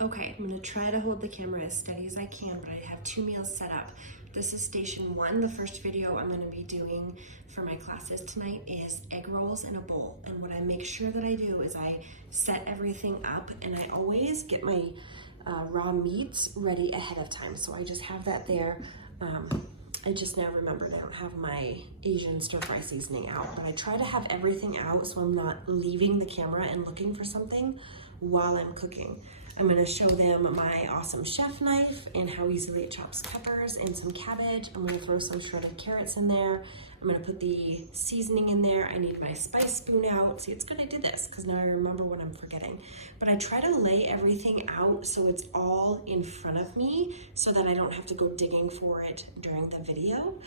Okay, I'm gonna try to hold the camera as steady as I can, but I have 2 meals set up. This is station 1. The first video I'm gonna be doing for my classes tonight is egg rolls in a bowl. And what I make sure that I do is I set everything up, and I always get my raw meats ready ahead of time. So I just have that there. I just now remembered I don't have my Asian stir fry seasoning out, but I try to have everything out so I'm not leaving the camera and looking for something while I'm cooking. I'm gonna show them my awesome chef knife and how easily it chops peppers and some cabbage. I'm gonna throw some shredded carrots in there. I'm gonna put the seasoning in there. I need my spice spoon out. See, it's good I did this because now I remember what I'm forgetting. But I try to lay everything out so it's all in front of me so that I don't have to go digging for it during the video.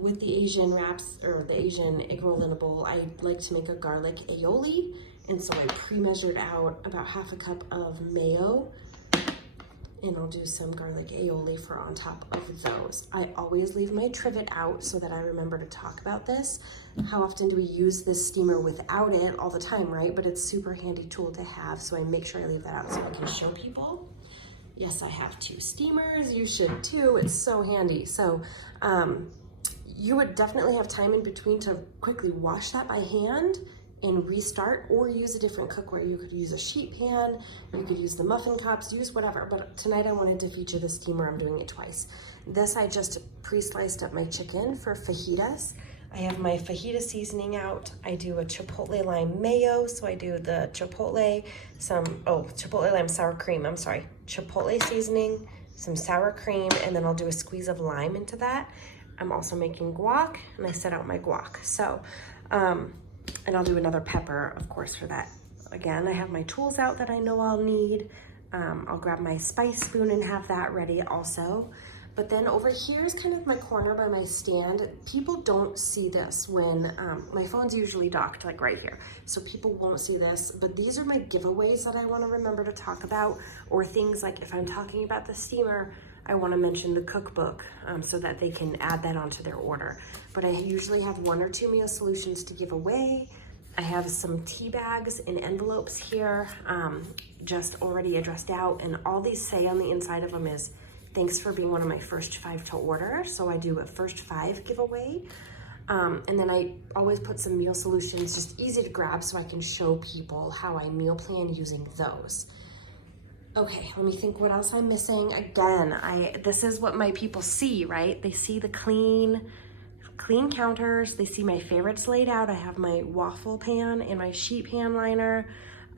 With the Asian wraps or the Asian egg roll in a bowl, I like to make a garlic aioli. And so I pre-measured out about half a cup of mayo, and I'll do some garlic aioli for on top of those. I always leave my trivet out so that I remember to talk about this. How often do we use this steamer without it? All the time, right? But it's a super handy tool to have, so I make sure I leave that out so I can show people. Yes, I have 2 steamers. You should too. It's so handy. So you would definitely have time in between to quickly wash that by hand and restart, or use a different cookware. You could use a sheet pan, you could use the muffin cups, use whatever. But tonight I wanted to feature the steamer. I'm doing it twice. This, I just pre-sliced up my chicken for fajitas. I have my fajita seasoning out. I do a chipotle lime mayo, so I do the chipotle, chipotle lime sour cream, I'm sorry. Chipotle seasoning, some sour cream, and then I'll do a squeeze of lime into that. I'm also making guac, and I set out my guac. So, and I'll do another pepper, of course, for that. Again, I have my tools out that I know I'll need. I'll grab my spice spoon and have that ready also. But then over here is kind of my corner by my stand. People don't see this when, my phone's usually docked like right here. So people won't see this, but these are my giveaways that I wanna remember to talk about, or things like if I'm talking about the steamer, I want to mention the cookbook so that they can add that onto their order. But I usually have 1 or 2 meal solutions to give away. I have some tea bags and envelopes here, just already addressed out, and all these say on the inside of them is, thanks for being one of my first 5 to order. So I do a first 5 giveaway. And then I always put some meal solutions, just easy to grab so I can show people how I meal plan using those. Okay, let me think what else I'm missing. Again, this is what my people see, right? They see the clean counters. They see my favorites laid out. I have my waffle pan and my sheet pan liner.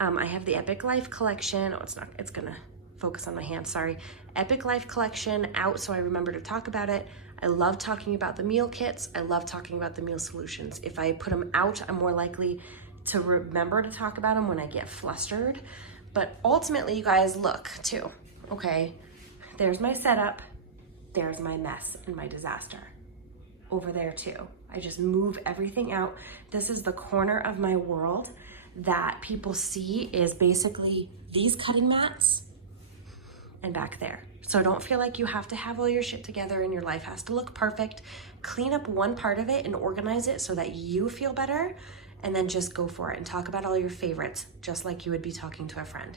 I have the Epic Life collection. Oh, it's gonna focus on my hand, sorry. Epic Life collection out so I remember to talk about it. I love talking about the meal kits. I love talking about the meal solutions. If I put them out, I'm more likely to remember to talk about them when I get flustered. But ultimately, you guys, look too, okay? There's my setup, there's my mess and my disaster. Over there too. I just move everything out. This is the corner of my world that people see is basically these cutting mats and back there. So don't feel like you have to have all your shit together and your life has to look perfect. Clean up one part of it and organize it so that you feel better, and then just go for it and talk about all your favorites, just like you would be talking to a friend.